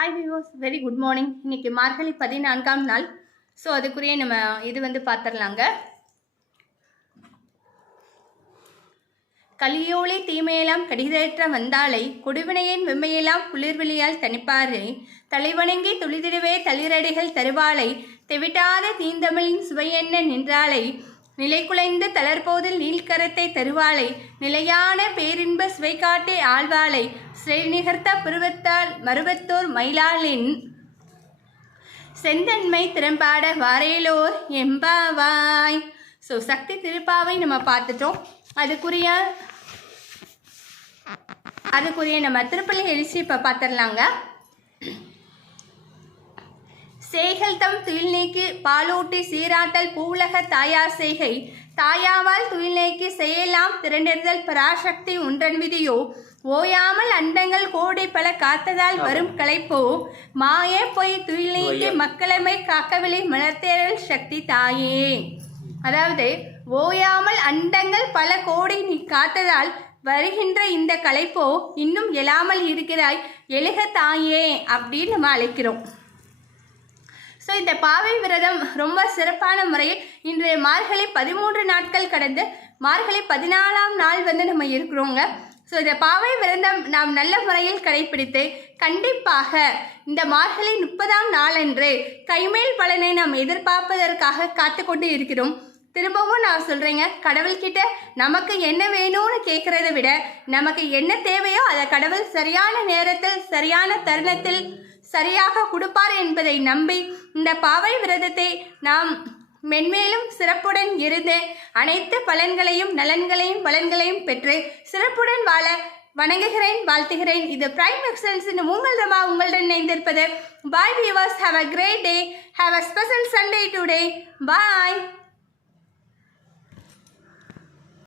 Hi viewers very good morning இன்னைக்கு மார்கழி பதினான்காம் நாள். ஸோ அதுக்குரிய நம்ம இது வந்து பார்த்துடலாங்க கலியோளி தீமையெல்லாம் கடிதேற்ற வந்தாளை கொடுவினையின் வெம்மையெல்லாம் குளிர்வெளியால் தனிப்பாரை தலைவணங்கி துளிதிடுவே தளிரடைகள் தருவாளை. தெவிட்டாத தீந்தமிழின் சுவையென்ன நின்றாளை. நிலைகுலைந்து தளர்போதில் நீள்கரத்தை தருவாளை நிலையான பேரின்ப சுவை ஆழ்வாளை சிறை நிகர்த்த புருவத்தால் மருவத்தோர் மயிலாளின் செந்தன்மை திறம்பாட வாரையிலோர் எம்பாவாய். ஸோ சக்தி திருப்பாவை நம்ம பார்த்துட்டோம். அதுக்குரிய அதுக்குரிய நம்ம திருப்பள்ளி எழுச்சி இப்போ பார்த்துடலாங்க. சேகல் தம் துயில் நீக்கி பாலூட்டி சீராட்டல் பூவுலக தாயார் செய்கை. தாயாவால் துயில் நீக்கி செய்யலாம் திரண்டெடுதல் பராசக்தி ஒன்றன் விதியோ. ஓயாமல் அண்டங்கள் கோடி பல காத்ததால் வரும் களைப்போ. மாயே பொய் துயில் நீக்கி மக்களமை காக்கவில்லை மலர்த்தேரல் சக்தி தாயே. அதாவது ஓயாமல் அண்டங்கள் பல கோடி நீ காத்ததால் வருகின்ற இந்த களைப்போ. இன்னும் எழாமல் இருக்கிறாய். எழுக தாயே அப்படின்னு நம்ம அழைக்கிறோம். ஸோ இந்த பாவை விரதம் ரொம்ப சிறப்பான முறையில் இன்றைய மார்கழி பதிமூன்று நாட்கள் கடந்து மார்கழி பதினாலாம் நாள் வந்து நம்ம இருக்கிறோங்க. ஸோ இந்த பாவை விரதம் நாம் நல்ல முறையில் கடைபிடித்து கண்டிப்பாக இந்த மார்கழி முப்பதாம் நாளன்று கைமேல் பலனை நாம் எதிர்பார்ப்பதற்காக காத்து கொண்டு இருக்கிறோம். திரும்பவும் நான் சொல்கிறேங்க கடவுள்கிட்ட நமக்கு என்ன வேணும்னு கேட்குறத விட நமக்கு என்ன தேவையோ அதை கடவுள் சரியான நேரத்தில் சரியான தருணத்தில் சரியாக கொடுப்பார் என்பதை நம்பி இந்த பாவை விரதத்தை நாம் மென்மேலும் சிறப்புடன் இருந்து அனைத்து பலன்களையும் நலன்களையும் பலன்களையும் பெற்று சிறப்புடன் வாழ வணங்குகிறேன் வாழ்த்துகிறேன். இது பிரைம் எக்ஸலன்ஸ் உங்கள் ரமா உங்களுடன் இணைந்திருப்பது bye viewers have a great day have a special Sunday today bye